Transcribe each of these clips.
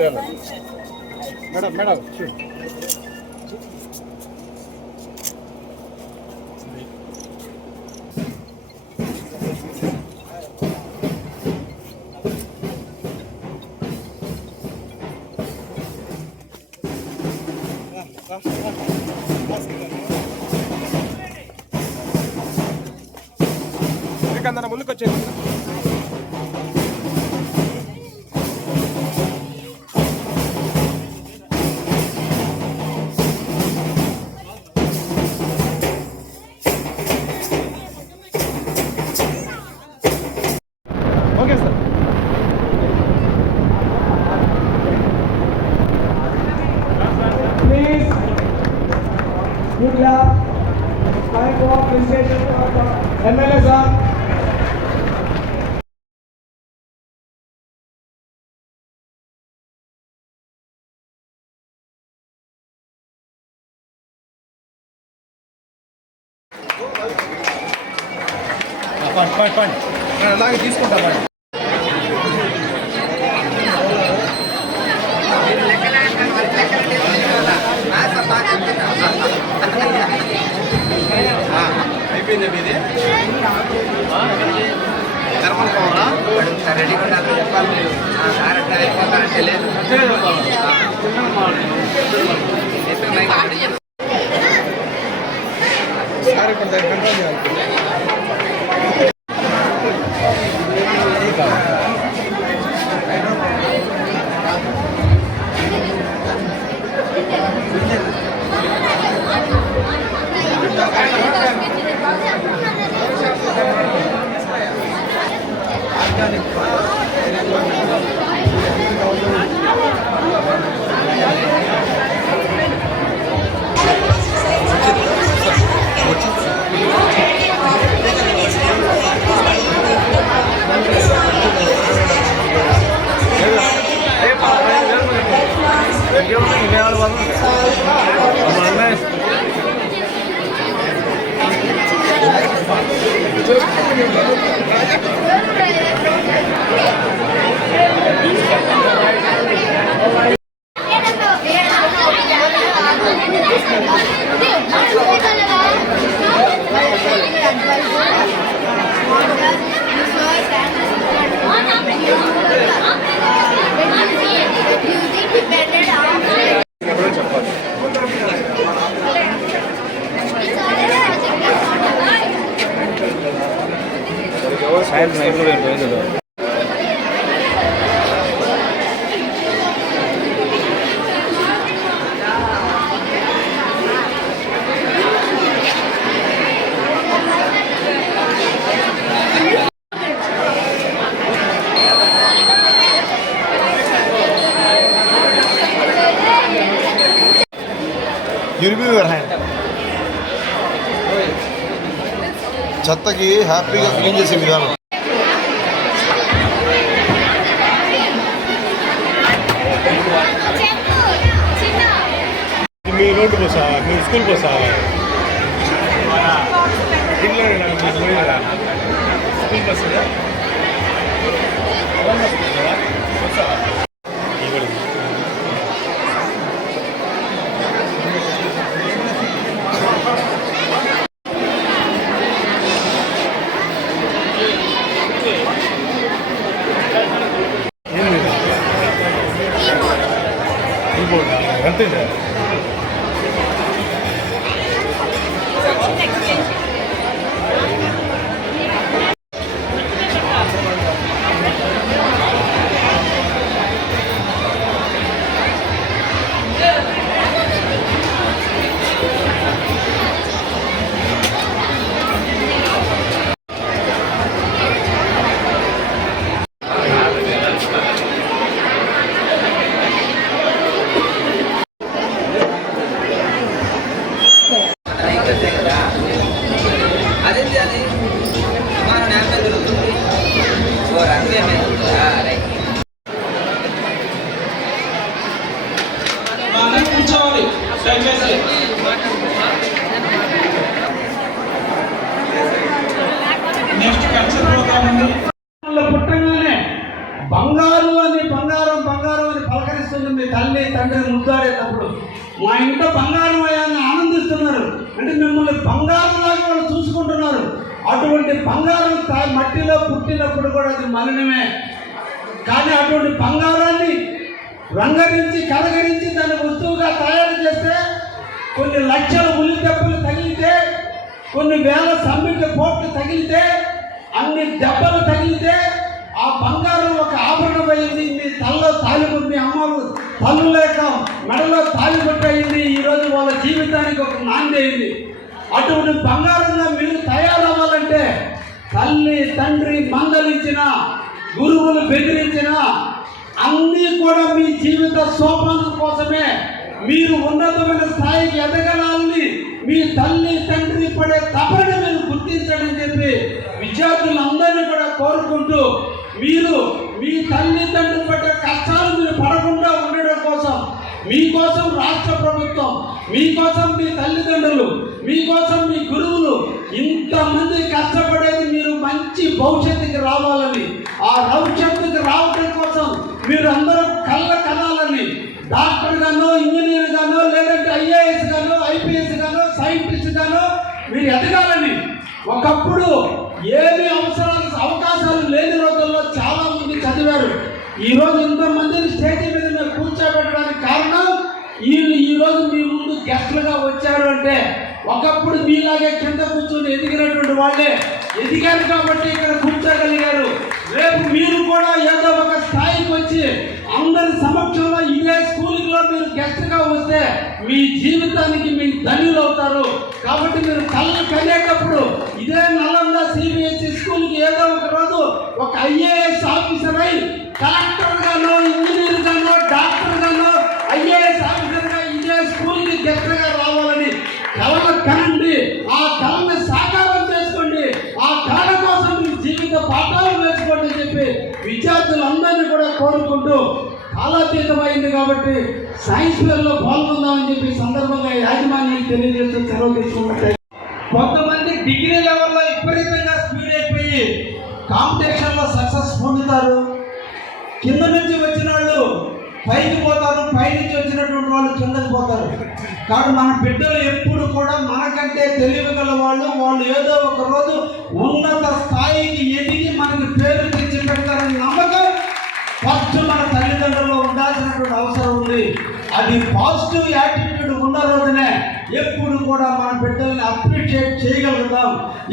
ले लो madam madam అలాగే తీసుకుంటా మేడం అయిపోయింది మీది ధర్మం పోవాలా రెడీగా ఉండాలి చెప్పాలి మీరు సార్ అట్లా అయిపోతారంటే లేదు సార్ ఇప్పుడు దాన్ని చేయాలి いいかも。గిరిబి హ్యాండ్ చెత్తకి హ్యాపీగా క్లీన్ చేసే విధానం మీ రోడ్డు బస్సా మీ స్కూల్ బస్సా స్కూల్ బస్ అంతే అదేంటి అంటే మిమ్మల్ని బంగారం లాగా వాళ్ళు చూసుకుంటున్నారు. అటువంటి బంగారం తా- మట్టిలో పుట్టినప్పుడు కూడా అది మలినమే. కానీ అటువంటి బంగారాన్ని రంగరించి కలగరించి దాన్ని వస్తువుగా తయారు చేస్తే కొన్ని లక్షల ఉల్లి దెబ్బలు తగిలితే కొన్ని వేల సమ్మిట్ పోట్లు తగిలితే అన్ని దెబ్బలు తగిలితే ఆ బంగారం ఒక ఆభరణం అయింది. మీ తలలో తాలిబు మీ అమ్మలు తల్లు లేక మెడలో తాలిబొట్టు అయింది. ఈరోజు జీవితానికి ఒక నాంది అటువంటి బంగారంగా మీరు తయారవ్వాలంటే తల్లి తండ్రి మందలించిన గురువులు బెదిరించిన అన్నీ కూడా మీ జీవిత సోపానం కోసమే మీరు ఉన్నతమైన స్థాయికి ఎదగలాలని మీ తల్లి తండ్రి పడే తపన మీరు గుర్తించడని చెప్పి విద్యార్థులందరినీ కూడా కోరుకుంటూ మీరు మీ తల్లి తండ్రి పడే కష్టాలు మీరు పడకుండా ఉండడం కోసం మీకోసం రాష్ట్ర ప్రభుత్వం మీకోసం మీ తల్లిదండ్రులు మీకోసం మీ గురువులు ఇంతమంది కష్టపడేది మీరు మంచి భవిష్యత్తుకి రావాలని ఆ భవిష్యత్తుకి రావడం కోసం మీరు అందరూ కళ్ళ కనాలని డాక్టర్ గానో ఇంజనీర్ గానో లేదంటే ఐఏఎస్ గానో ఐపీఎస్ గానో సైంటిస్ట్ గానో మీరు ఎదగాలని. ఒకప్పుడు ఏమి అవసరాలు అవకాశాలు లేని రోజుల్లో చాలా మంది చదివారు. ఈ రోజు ఇంతమందిని స్టేజ్ మీద మీరు కూర్చోబెట్టడానికి కారణం వీళ్ళు ఈ రోజు మీ ముందు గెస్ట్లుగా వచ్చారు అంటే ఒకప్పుడు మీలాగే కింద కూర్చొని ఎదిగినటువంటి వాళ్ళే ఎదిగారు కాబట్టి ఇక్కడ కూర్చోగలిగారు. రేపు మీరు కూడా ఏదో ఒక స్థాయికి వచ్చి అందరి సమక్షంలో ఇదే స్కూల్లో మీరు గెస్ట్గా వస్తే మీ జీవితానికి మీ ధన్యులు అవుతారు. కాబట్టి మీరు కళ్ళు కనేటప్పుడు ఇదే నలంద సిబిఎస్ఈ స్కూల్కి ఏదో ఒక రోజు ఒక ఐఏఎస్ ఆఫీసర్ అయి కలెక్టర్గాను గానో ఇంజనీర్ గానో డాక్టర్ గానో ఐఏఎస్ ఆఫీసర్గా ఇదే స్కూల్కి గెస్ట్గా రావాలని కళలు కనండి ఆ కళని సాకారం చేసుకోండి ఆ కళ కోసం మీ జీవిత పాఠాలు నేర్చుకోండి అని చెప్పి విద్యార్థులందరినీ కూడా కోరుకుంటూ కాలాతీతమైంది కాబట్టి సైన్స్ పాల్గొందామని చెప్పి సందర్భంగా యాజమాన్యానికి తెలియజేస్తూ సెలవు తీసుకుంటాయి కొంతమంది డిగ్రీ లెవెల్లో విపరీతంగా స్పీడ్ అయిపోయి కాంపిటీషన్లో సక్సెస్ పొందుతారు. కింద నుంచి వచ్చిన వాళ్ళు పైకి పోతారు పైనుంచి వచ్చినటువంటి వాళ్ళు కిందకి పోతారు. కాబట్టి మన బిడ్డలు ఎప్పుడు కూడా మనకంటే తెలివి గల వాళ్ళు వాళ్ళు ఏదో ఒక రోజు ఉన్నత స్థాయికి ఎదిగి మనకి పేరు తెచ్చి పెడతారని నమ్మకం ఫస్ట్ మన తల్లిదండ్రులు ఉండాల్సినటువంటి అవసరం ఉంది. అది పాజిటివ్ యాటిట్యూడ్ ఉన్న రోజునే ఎప్పుడు కూడా మన బిడ్డల్ని అప్రిషియేట్ చేయగలుగుతాం.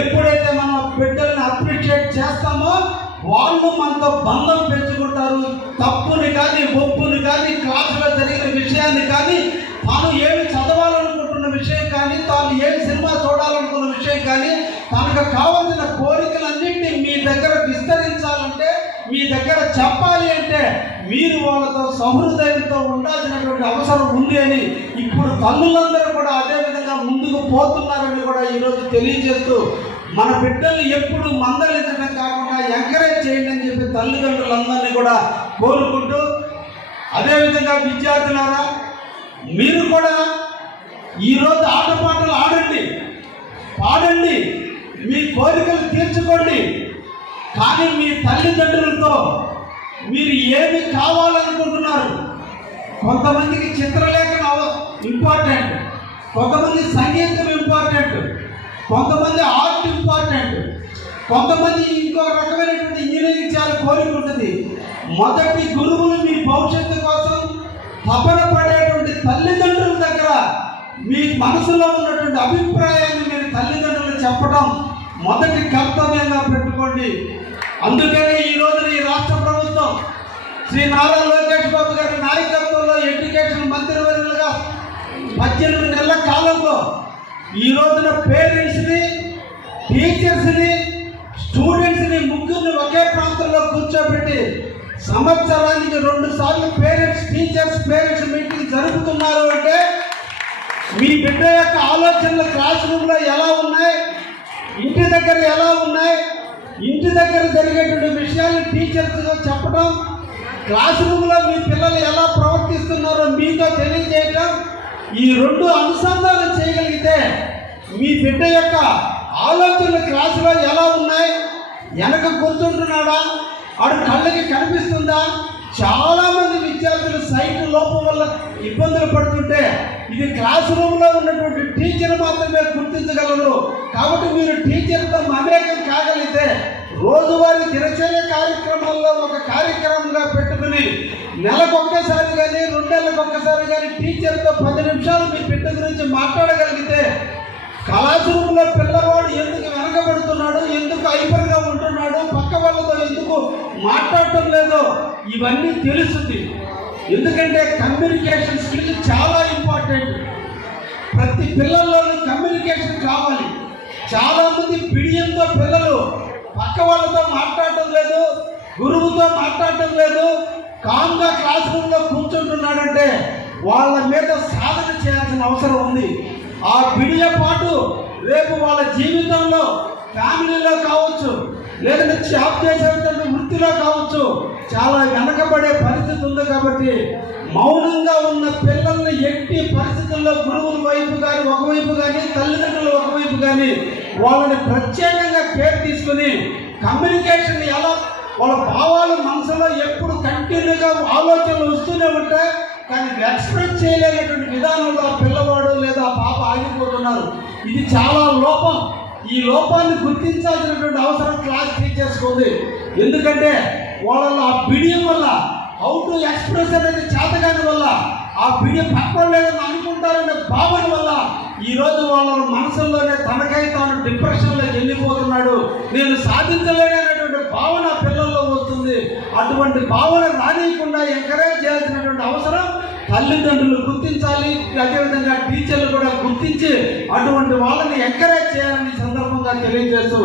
ఎప్పుడైతే మనం బిడ్డల్ని అప్రిషియేట్ చేస్తామో వాళ్ళు మనతో బంధం పెంచుకుంటారు. తప్పుని కానీ ఒప్పుని కానీ క్లాసులో జరిగిన విషయాన్ని కానీ తాను ఏమి చదవాలనుకుంటున్న విషయం కానీ తాను ఏమి సినిమా చూడాలనుకున్న విషయం కానీ తనకు కావాల్సిన కోరిక మీ దగ్గర చెప్పాలి అంటే మీరు వాళ్ళతో సహృదయంతో ఉండాల్సినటువంటి అవసరం ఉంది అని ఇప్పుడు తల్లులందరూ కూడా అదే విధంగా ముందుకు పోతున్నారని కూడా ఈరోజు తెలియజేస్తూ మన బిడ్డల్ని ఎప్పుడు మందలించడం కాకుండా ఎంకరేజ్ చేయండి అని చెప్పి తల్లిదండ్రులందరినీ కూడా కోరుకుంటూ అదేవిధంగా విద్యార్థులారా మీరు కూడా ఈరోజు ఆటపాటలు ఆడండి పాడండి మీ కోరికలు తీర్చుకోండి. కానీ మీ తల్లిదండ్రులతో మీరు ఏమి కావాలనుకుంటున్నారు? కొంతమందికి చిత్రలేఖన అవ- ఇంపార్టెంట్ కొంతమంది సంగీతం ఇంపార్టెంట్ కొంతమంది ఆర్ట్ ఇంపార్టెంట్ కొంతమంది ఇంకో రకమైనటువంటి ఇంజనీరింగ్ చాలా కోరిక ఉంటుంది. మొదటి గురువులు మీ భవిష్యత్తు కోసం తపన పడేటువంటి తల్లిదండ్రుల దగ్గర మీ మనసులో ఉన్నటువంటి అభిప్రాయాన్ని మీరు తల్లిదండ్రులు చెప్పడం మొదటి కర్తవ్యంగా పెట్టుకోండి. అందుకనే ఈ రోజున ఈ రాష్ట్ర ప్రభుత్వం శ్రీ నారా లోకేష్ బాబు గారి నాయకత్వంలో ఎడ్యుకేషన్ మంత్రివర్యులుగా పద్దెనిమిది నెలల కాలంలో ఈ రోజున పేరెంట్స్ని టీచర్స్ని స్టూడెంట్స్ని ముగ్గురిని ఒకే ప్రాంతంలో కూర్చోబెట్టి సంవత్సరానికి రెండు సార్లు పేరెంట్స్ టీచర్స్ పేరెంట్స్ మీటింగ్ జరుపుతున్నారు అంటే మీ బిడ్డ యొక్క ఆలోచనలు క్లాస్ రూమ్లో ఎలా ఉన్నాయి? ఇంటి దగ్గర ఎలా ఉన్నాయి? ఇంటి దగ్గర జరిగేటువంటి విషయాలు టీచర్స్తో చెప్పడం క్లాస్ రూమ్లో మీ పిల్లలు ఎలా ప్రవర్తిస్తున్నారో మీతో తెలియజేయడం ఈ రెండు అనుసంధానం చేయగలిగితే మీ బిడ్డ యొక్క ఆలోచనలు క్లాసులో ఎలా ఉన్నాయి వెనక కూర్చుంటున్నాడా ఆడు కళ్ళకి కనిపిస్తుందా చాలా మంది విద్యార్థులు సైట్ లోపం వల్ల ఇబ్బందులు పడుతుంటే ఇది క్లాస్ రూమ్లో ఉన్నటువంటి టీచర్ మాత్రమే గుర్తించగలరు. కాబట్టి మీరు టీచర్తో మమేకం కాగలిగితే రోజువారీ దినచర్య కార్యక్రమాల్లో ఒక కార్యక్రమంగా పెట్టుకుని నెలకొక్కసారి కానీ రెండు ఒక్కసారి కానీ టీచర్తో పది నిమిషాలు మీ బిడ్డ గురించి మాట్లాడగలిగితే క్లాస్ రూమ్లో పిల్లవాడు ఎందుకు వెనకబడుతున్నాడు ఎందుకు హైపర్గా ఉంటున్నాడు పక్క వాళ్ళతో ఎందుకు మాట్లాడటం లేదో ఇవన్నీ తెలుస్తుంది. ఎందుకంటే కమ్యూనికేషన్ స్కిల్ చాలా ఇంపార్టెంట్ ప్రతి పిల్లల్లోనూ కమ్యూనికేషన్ కావాలి. చాలా మంది బిడియంతో పిల్లలు పక్క వాళ్ళతో మాట్లాడటం లేదు గురువుతో మాట్లాడటం లేదు కామ్గా క్లాస్ రూమ్లో కూర్చుంటున్నాడంటే వాళ్ళ మీద సాధన చేయాల్సిన అవసరం ఉంది. ఆ బిడియ పాటు రేపు వాళ్ళ జీవితంలో ఫ్యామిలీలో కావచ్చు లేదంటే జాబ్ చేసేటువంటి వృత్తిలో కావచ్చు చాలా వెనకబడే పరిస్థితి ఉంది కాబట్టి మౌనంగా ఉన్న పిల్లల్ని ఎట్టి పరిస్థితుల్లో గురువుల వైపు కానీ ఒకవైపు కానీ తల్లిదండ్రుల ఒకవైపు కానీ వాళ్ళని ప్రత్యేకంగా కేర్ తీసుకుని కమ్యూనికేషన్ ఎలా వాళ్ళ భావాలు మనసులో ఎప్పుడు కంటిన్యూగా ఆలోచనలు వస్తూనే ఉంటే కానీ ఎక్స్ప్రెస్ చేయలేనటువంటి విధానంలో ఆ పిల్లవాడు లేదా ఆ పాప ఆగిపోతున్నారు. ఇది చాలా లోపం. ఈ లోపాన్ని గుర్తించాల్సినటువంటి అవసరం క్లాస్ టీచర్స్కి ఉంది ఎందుకంటే వాళ్ళ ఆ బిడియం వల్ల హౌ టు ఎక్స్ప్రెస్ అనేది చేతగాని వల్ల ఆ బిడియం పక్కన లేదని అనుకుంటారనే భావన వల్ల ఈరోజు వాళ్ళ మనసుల్లోనే తనకై తాను డిప్రెషన్లోకి వెళ్ళిపోతున్నాడు. నేను సాధించలేనటువంటి భావన పిల్లల్లో పడుతుంది అటువంటి భావన రానియకుండా ఎంకరేజ్ చేయాల్సినటువంటి అవసరం తల్లిదండ్రులు గుర్తించాలి. అదేవిధంగా టీచర్లు కూడా గుర్తించి అటువంటి వాళ్ళని ఎంకరేజ్ చేయాలని సందర్భంగా తెలియజేస్తూ